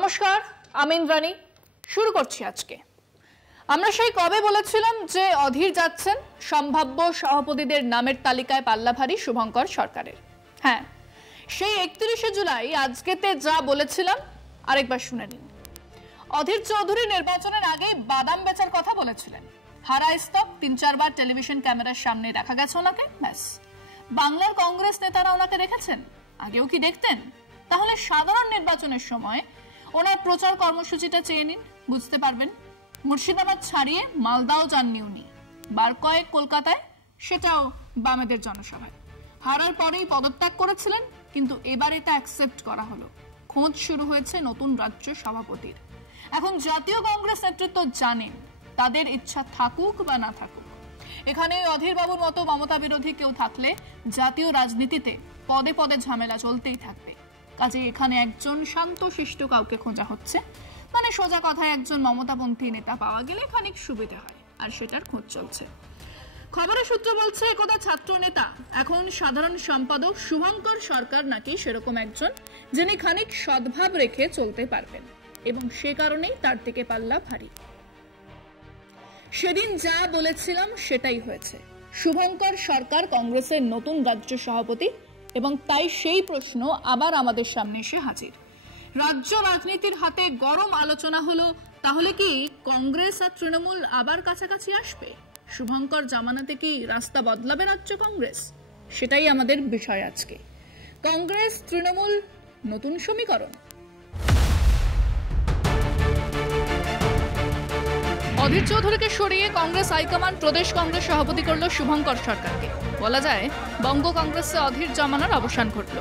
নমস্কার, আমি ইন্দ্রাণী। শুরু করছি আজকে। আমরা সেই কবে বলেছিলাম যে অধীর যাচ্ছেন সম্ভাব্য সভাপতিদের নামের তালিকায় পাল্লা ভারী শুভঙ্কর সরকারের। হ্যাঁ, সেই 31শে জুলাই আজকেতে যা বলেছিলাম আরেকবার শুনে নিন। অধীর চৌধুরী নির্বাচনের আগে বাদাম বেচার কথা বলেছিলেন। হারায় স্তব ৩-৪ বার টেলিভিশন ক্যামেরার সামনে দেখা গেছে ওনাকে। ব্যাস, বাংলার কংগ্রেস নেতারা ওনাকে দেখেছেন, আগেও কি দেখতেন? তাহলে সাধারণ নির্বাচনের সময় ওনার প্রচার কর্মসূচিটা চেয়ে নিন, বুঝতে পারবেন। মুর্শিদাবাদ ছাড়িয়ে মালদাও যাননি উনি, বার কয়েক কলকাতায়, সেটাও বামেদের জনসভায়। হারার পরেই পদত্যাগ করেছিলেন, কিন্তু এবার এটা অ্যাকসেপ্ট করা হলো। খোঁজ শুরু হয়েছে নতুন রাজ্য সভাপতির। এখন জাতীয় কংগ্রেস নেতৃত্ব জানেন তাদের ইচ্ছা থাকুক বা না থাকুক, এখানে অধীর বাবুর মতো মমতা বিরোধী কেউ থাকলে জাতীয় রাজনীতিতে পদে পদে ঝামেলা চলতেই থাকবে। কাজে এখানে একজন শান্ত শিষ্ট কাউকে খোঁজা হচ্ছে, মানে সোজা কথায় একজন মমতাপন্থী নেতা পাওয়া গেলে খানিক সুবিধা হয়, আর সেটার খোঁজ চলছে। খবরের সূত্র বলছে একদা ছাত্র নেতা, এখন সাধারণ সম্পাদক শুভঙ্কর সরকার নাকি সেরকম একজন যিনি খানিক সদ্ভাব রেখে চলতে পারবেন, এবং সে কারণেই তার থেকে পাল্লা ভারী। সেদিন যা বলেছিলাম সেটাই হয়েছে। শুভঙ্কর সরকার কংগ্রেসের নতুন রাজ্য সভাপতি, এবং তাই সেই প্রশ্ন আবার আমাদের সামনে এসে হাজির। রাজ্য রাজনীতির হাতে গরম আলোচনা হলো, তাহলে কি কংগ্রেস আর তৃণমূল আবার কাছাকাছি আসবে? শুভঙ্কর জামানাতে কি রাস্তা বদলাবে রাজ্য কংগ্রেস? সেটাই আমাদের বিষয় আজকে। কংগ্রেস তৃণমূল নতুন সমীকরণ। অধীর চৌধুরীকে সরিয়ে কংগ্রেস হাইকমান্ড প্রদেশ কংগ্রেস সভাপতি করল শুভঙ্কর সরকারকে। বলা যায় বঙ্গ কংগ্রেসে অধীর জমানার অবসান ঘটল।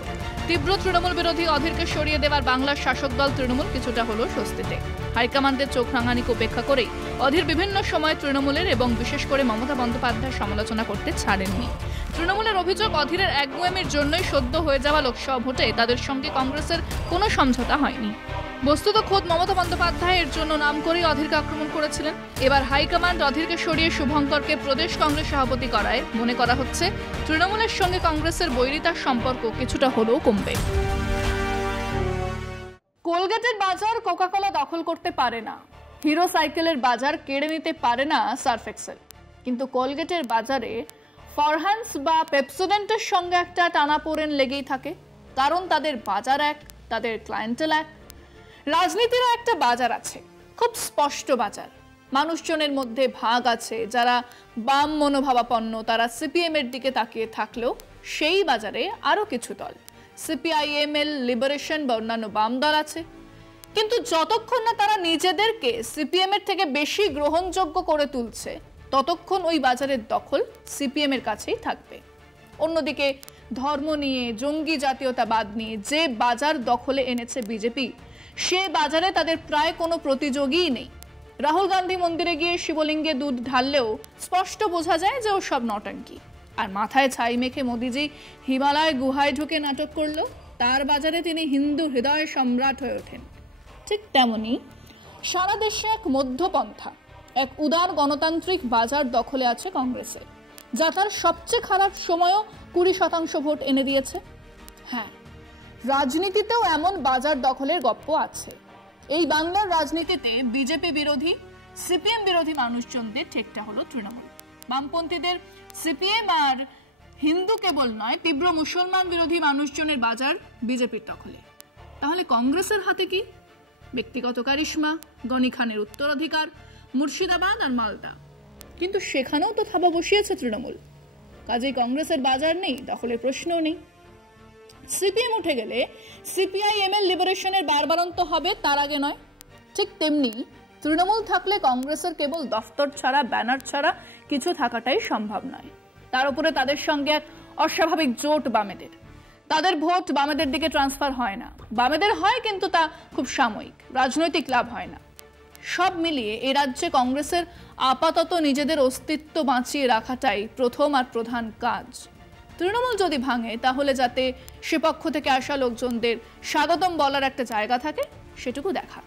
তীব্র তৃণমূল বিরোধী অধীরকে সরিয়ে দেওয়ার বাংলার শাসক দল তৃণমূল কিছুটা হলো স্বস্তিতে। হাইকমান্ডের চোখ রাঙানিকে উপেক্ষা করেই অধীর বিভিন্ন সময় তৃণমূলের এবং বিশেষ করে মমতা বন্দ্যোপাধ্যায়ের সমালোচনা করতে ছাড়েননি। তৃণমূলের অভিযোগ, অধীরের একগুঁয়েমির জন্যই সদ্য হয়ে যাওয়া লোকসভা ভোটে তাদের সঙ্গে কংগ্রেসের কোনো সমঝোতা হয়নি। বস্তুত খোদ মমতা বন্দ্যোপাধ্যায় এর জন্য নাম করেই অধীরকে আক্রমণ করেছিলেন। এবার হাইকমান্ড অধীরকে সরিয়ে শুভঙ্করকে প্রদেশ কংগ্রেস সভাপতি করায় মনে করা হচ্ছে তৃণমূলের সঙ্গে কংগ্রেসের বৈরিতার সম্পর্ক কিছুটা হলেও কমবে। কোলগেটের বাজার কোকাকোলা দখল করতে পারে না, হিরো সাইকেলের বাজার কেড়ে নিতে পারে না সার্ফ এক্সেল, কিন্তু কোলগেটের বাজারে ফরহ্যান্স বা পেপসোডেন্টের সঙ্গে একটা টানাপোড়েন লেগেই থাকে। কারণ তাদের বাজার এক, তাদের ক্লায়েন্টেল এক। রাজনীতিরও একটা বাজার আছে, খুব স্পষ্ট বাজার। মানুষজনের মধ্যে ভাগ আছে, যারা বাম মনোভাবাপন্ন তারা সিপিএম এর দিকে তাকিয়ে থাকলেও সেই বাজারে আরো কিছু দল, সিপিআইএমএল, লিবারেশন বা অন্যান্য বাম দল আছে। কিন্তু যতক্ষণ না তারা নিজেদেরকে সিপিএম এর থেকে বেশি গ্রহণযোগ্য করে তুলছে, ততক্ষণ ওই বাজারের দখল সিপিএম এর কাছেই থাকবে। অন্যদিকে ধর্ম নিয়ে, জঙ্গি জাতীয়তাবাদ নিয়ে যে বাজার দখলে এনেছে বিজেপি, সে বাজারে তাদের প্রায় কোনো প্রতিযোগীই নেই। রাহুল গান্ধী মন্দিরে গিয়ে শিবলিঙ্গে দুধ ঢাললেও স্পষ্ট বোঝা যায় যে ও সব নটাঙ্কি। আর মাথায় ছাই মেখে মোদিজি হিমালয় গুহায় ঢুকে নাটক করলো, তার বাজারে তিনি হিন্দু হৃদয় সম্রাট হয়ে ওঠেন। ঠিক তেমনি সারা দেশে এক মধ্যপন্থা, এক উদার গণতান্ত্রিক বাজার দখলে আছে কংগ্রেসের, যা তার সবচেয়ে খারাপ সময়ও 20% ভোট এনে দিয়েছে। হ্যাঁ, রাজনীতিতেও এমন বাজার দখলের গপ্প আছে। এই বাংলার রাজনীতিতে বিজেপি বিরোধী, সিপিএম বিরোধী মানুষজনদের ঠেকটা হলো তৃণমূল। বামপন্থীদের সিপিএম আর হিন্দু কেবল নয়, তীব্র মুসলমান বিরোধী মানুষজনের বাজার বিজেপির দখলে। তাহলে কংগ্রেসের হাতে কি? ব্যক্তিগত কারিশমা, গনি খানের উত্তরাধিকার, মুর্শিদাবাদ আর মালদা। কিন্তু সেখানেও তো থাবা বসিয়েছে তৃণমূল। কাজেই কংগ্রেসের বাজার নেই, দখলের প্রশ্নও নেই। সিপিএম উঠে গেলে সিপিআইএমএল লিবারেশনের বারবারন্ত হবে, তার আগে নয়। ঠিক তেমনি তৃণমূল থাকলে কংগ্রেসের কেবল দফতর ছাড়া, ব্যানার ছাড়া কিছু থাকাটাই সম্ভব নয়। তার উপরে তাদের সঙ্গে এক অস্বাভাবিক জোট বামেদের। তাদের ভোট বামেদের দিকে ট্রান্সফার হয় না, বামেদের হয় কিন্তু তা খুব সাময়িক, রাজনৈতিক লাভ হয় না। সব মিলিয়ে এ রাজ্যে কংগ্রেসের আপাতত নিজেদের অস্তিত্ব বাঁচিয়ে রাখাটাই প্রথম আর প্রধান কাজ। তৃণমূল যদি ভাঙে, তাহলে যাতে সে পক্ষ থেকে আসা লোকজনদের স্বাগতম বলার একটা জায়গা থাকে, সেটুকু দেখা।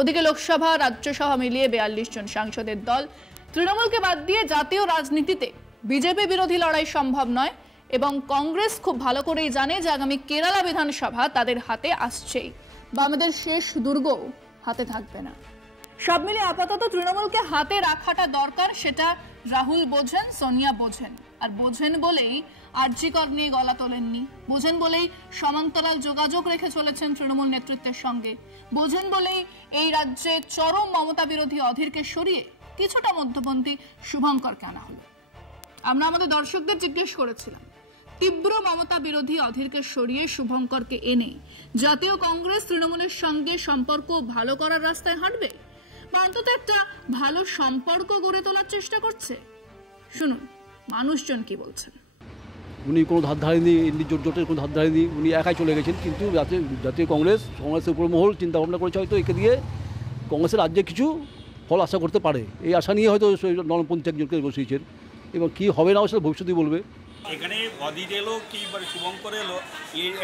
ওদিকে লোকসভা, রাজ্যসভা মিলিয়ে 42 জন সাংসদের দল। তৃণমূলকে বাদ দিয়ে জাতীয় রাজনীতিতে বিজেপি বিরোধী লড়াই সম্ভব নয়, এবং কংগ্রেস খুব ভালো করেই জানে যে আগামী কেরালা বিধানসভা তাদের হাতে আসছেই। বামেদের শেষ দুর্গ হাতে থাকবে না। সব মিলে আপাতত তৃণমূলকে হাতে রাখাটা দরকার, সেটা রাহুল বোঝেন, সোনিয়া বোঝেন। আর বোঝেন বলেই আরজি কর নিয়ে গলা তোলেননি, বোঝেন বলেই সমান্তরাল যোগাযোগ রেখে চলেছেন তৃণমূল নেতৃত্বের সঙ্গে, বোঝেন বলেই এই রাজ্যে চরম মমতা বিরোধী অধীরকে সরিয়ে কিছুটা মধ্যপন্থী শুভঙ্করকে আনা হলো। আমরা আমাদের দর্শকদের জিজ্ঞেস করেছিলাম, তীব্র মমতা বিরোধী অধীরকে সরিয়ে শুভঙ্করকে এনে জাতীয় কংগ্রেস তৃণমূলের সঙ্গে সম্পর্ক ভালো করার রাস্তায় হাঁটবে, বা অন্তত একটা ভালো সম্পর্ক গড়ে তোলার চেষ্টা করছে? শুনুন মানুষজন কি বলছেন। উনি কোনো ধার ধারেনি, জোটের কোনো ধার ধারেনি, উনি একাই চলে গেছেন। কিন্তু জাতীয় কংগ্রেসের উপরমহল চিন্তা ভাবনা করেছে হয়তো একে দিয়ে কংগ্রেসের রাজ্যে কিছু ফল আশা করতে পারে। এই আশা নিয়ে হয়তো নরমপন্থী একজনকে বসিয়েছেন, এবং কী হবে না সেটা ভবিষ্যতেই বলবে। এখানে অধীর এলো কি শুভঙ্কর এলো,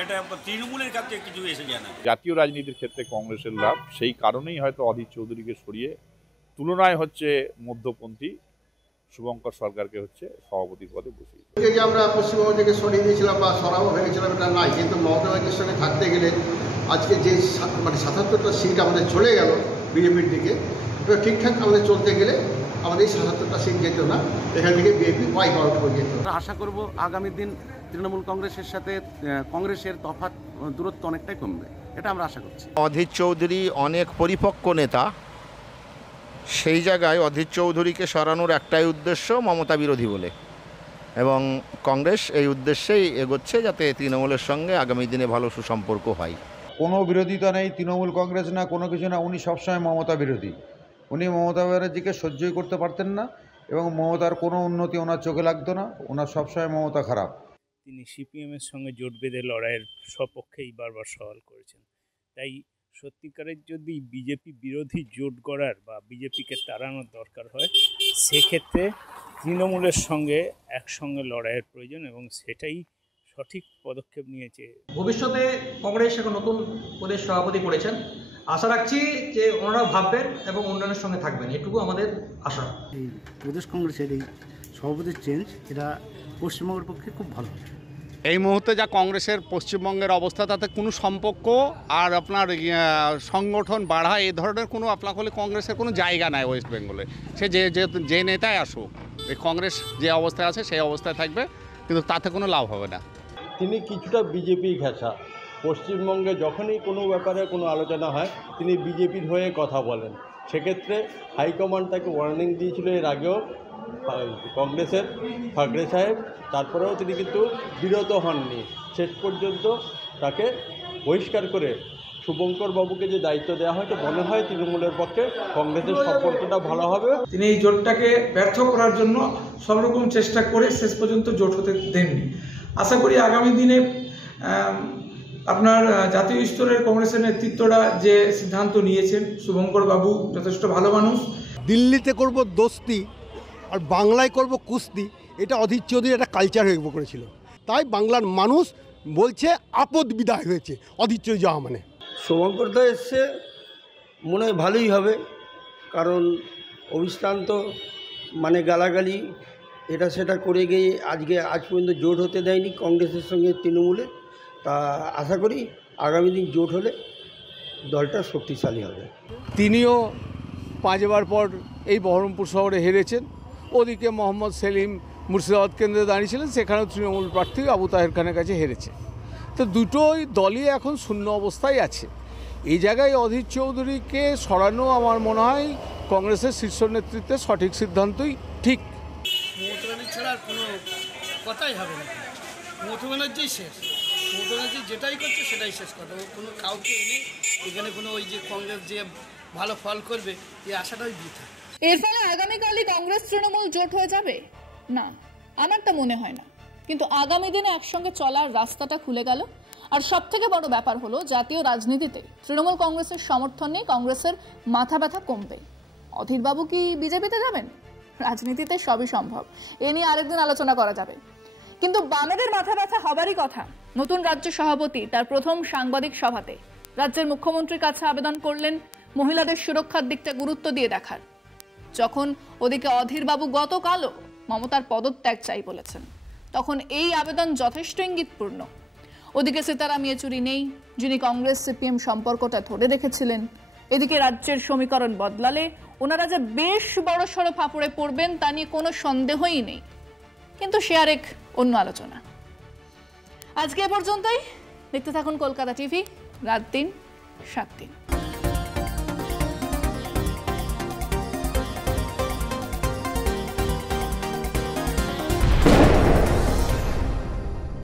এটা তৃণমূলের কাছে কিছু এসে যায় না। জাতীয় রাজনীতির ক্ষেত্রে কংগ্রেসের লাভ, সেই কারণেই হয়তো অধীর চৌধুরীকে সরিয়ে তুলনায় হচ্ছে মধ্যপন্থী শুভঙ্কর সরকারকে হচ্ছে সভাপতি পদে বসিয়ে। যে আমরা পশ্চিমবঙ্গ থেকে সরিয়ে দিয়েছিলাম বা সরাবো ভেবেছিলাম, এটা নাই। কিন্তু মমতা ব্যানার্জির সঙ্গে থাকতে গেলে আজকে যে ৭৭টা সিট আমাদের চলে গেল বিজেপির দিকে, এটা ঠিকঠাক আমাদের চলতে গেলে আমাদের এই ৭৭টা সিট যেত না, এখান থেকে বিজেপি ওয়াইপ আউট হয়ে যেত। আশা করব আগামী দিন তৃণমূল কংগ্রেসের সাথে কংগ্রেসের তফাৎ দূরত্ব অনেকটাই কমবে, এটা আমরা আশা করছি। অধীর চৌধুরী অনেক পরিপক্ক নেতা, সেই জায়গায় অধীর চৌধুরীকে সরানোর একটাই উদ্দেশ্য মমতা বিরোধী বলে, এবং কংগ্রেস এই উদ্দেশ্যেই এগোচ্ছে যাতে তৃণমূলের সঙ্গে আগামী দিনে ভালো সুসম্পর্ক হয়। কোনো বিরোধিতা নেই, তৃণমূল কংগ্রেস না কোনো কিছু না, উনি সবসময় মমতা বিরোধী। উনি মমতা ব্যানার্জিকে সহ্যই করতে পারতেন না, এবং মমতার কোনো উন্নতি ওনার চোখে লাগতো না, ওনার সবসময় মমতা খারাপ। তিনি সিপিএমের সঙ্গে জোট বেঁধে লড়াইয়ের সপক্ষেই বারবার সওয়াল করেছেন। তাই সত্যিকারের যদি বিজেপি বিরোধী জোট গড়ার বা বিজেপিকে তাড়ানোর দরকার হয়, সেক্ষেত্রে তৃণমূলের সঙ্গে একসঙ্গে লড়াইয়ের প্রয়োজন, এবং সেটাই সঠিক পদক্ষেপ নিয়েছে। ভবিষ্যতে কংগ্রেস এখন নতুন প্রদেশ সভাপতি করেছেন, আশা রাখছি যে ওনারা ভাববেন এবং উন্নয়নের সঙ্গে থাকবেন, এটুকু আমাদের আশা। এই প্রদেশ কংগ্রেসের এই সভাপতির চেঞ্জ, এটা পশ্চিমবঙ্গের পক্ষে খুব ভালো। এই মুহূর্তে যা কংগ্রেসের পশ্চিমবঙ্গের অবস্থা, তাতে কোনো সম্পর্ক আর আপনার সংগঠন বাড়া এই ধরনের কোনো আপনার হলে কংগ্রেসের কোনো জায়গা নাই ওয়েস্ট বেঙ্গলে। সে যে নেতাই আসুক, এই কংগ্রেস যে অবস্থায় আছে সেই অবস্থায় থাকবে, কিন্তু তাতে কোনো লাভ হবে না। তিনি কিছুটা বিজেপি ঘেঁষা। পশ্চিমবঙ্গে যখনই কোনো ব্যাপারে কোনো আলোচনা হয় তিনি বিজেপির হয়ে কথা বলেন। সেক্ষেত্রে হাইকমান্ড তাকে ওয়ার্নিং দিয়েছিল এর আগেও, কংগ্রেসের ঠাকরে সাহেব, তারপরেও তিনি কিন্তু বিরত হননি। শেষ পর্যন্ত তাকে বহিষ্কার করে শুভঙ্কর বাবুকে যে দায়িত্ব দেওয়া হয়, তো মনে হয় তৃণমূলের পক্ষে কংগ্রেসের সম্পর্কটা ভালো হবে। তিনি এই জোটটাকে ব্যর্থ করার জন্য সব রকম চেষ্টা করে শেষ পর্যন্ত জোট হতে দেননি। আশা করি আগামী দিনে আপনার জাতীয় স্তরের কংগ্রেসের নেতৃত্বরা যে সিদ্ধান্ত নিয়েছেন, শুভঙ্কর বাবু যথেষ্ট ভালো মানুষ। দিল্লিতে করব দোস্তি আর বাংলায় করব কুস্তি, এটা অধীর চৌধুরী একটা কালচার হয়ে করেছিল। তাই বাংলার মানুষ বলছে আপদ বিদায় হয়েছে অধীর চৌধুরী যাওয়া মানে। শুভঙ্কর তো এসছে, মনে হয় ভালোই হবে, কারণ অবিশ্রান্ত গালাগালি এটা সেটা করে গিয়ে আজ পর্যন্ত জোট হতে দেয়নি কংগ্রেসের সঙ্গে তৃণমূলে। তা আশা করি আগামী দিন জোট হলে দলটা শক্তিশালী হবে। তিনিও 5বার পর এই বহরমপুর শহরে হেরেছেন। ওদিকে মোহাম্মদ সেলিম মুর্শিদাবাদ কেন্দ্রে দাঁড়িয়েছিলেন, সেখানেও তৃণমূল প্রার্থী আবু তাহের খানের কাছে হেরেছে। তো দুটোই দলই এখন শূন্য অবস্থায় আছে। এই জায়গায় অধীর চৌধুরীকে সরানো আমার মনে হয় কংগ্রেসের শীর্ষ নেতৃত্বের সঠিক সিদ্ধান্তই ঠিক। মমতা ব্যানার্জি ছাড়া আর কোনো কথাই হবে না। মমতা ব্যানার্জি শেষ, মমতা ব্যানার্জি যেটাই করছে সেটাই শেষ কথা। কোনো কাউকে এনে এখানে কোনো ওই যে কংগ্রেস যে ভালো ফল করবে এই আশাটাই বৃথা। এর ফলে আগামীকালই কংগ্রেস তৃণমূল জোট হয়ে যাবে না, আমার তা মনে হয় না। কিন্তু আগামী দিনে একসঙ্গে চলার রাস্তাটা খুলে গেল। আর সব থেকে বড় ব্যাপার হলো, জাতীয় রাজনীতিতে তৃণমূল কংগ্রেসের সমর্থন নেই, কংগ্রেসের মাথা ব্যথা কমবে। অধীরবাবু কি বিজেপিতে যাবেন? রাজনীতিতে সবই সম্ভব, এ নিয়ে আরেকদিন আলোচনা করা যাবে। কিন্তু বামেদের মাথা ব্যথা হবারই কথা। নতুন রাজ্য সভাপতি তার প্রথম সাংবাদিক সভাতে রাজ্যের মুখ্যমন্ত্রীর কাছে আবেদন করলেন মহিলাদের সুরক্ষার দিকটা গুরুত্ব দিয়ে দেখার। যখন ওদিকে অধীরবাবু গতকালও মমতার পদত্যাগ চাই বলেছেন, তখন এই আবেদন যথেষ্ট ইঙ্গিতপূর্ণ। ওদিকে সীতারাম ইয়েচুরি নেই, যিনি কংগ্রেস সিপিএম সম্পর্কটা ধরে রেখেছিলেন। এদিকে রাজ্যের সমীকরণ বদলালে ওনারা যে বেশ বড়সড় ফাপড়ে পড়বেন তা নিয়ে কোনো সন্দেহই নেই, কিন্তু সে আরেক অন্য আলোচনা। আজকে এ পর্যন্তই। দেখতে থাকুন কলকাতা টিভি, রাত ৩, ৭ দিন।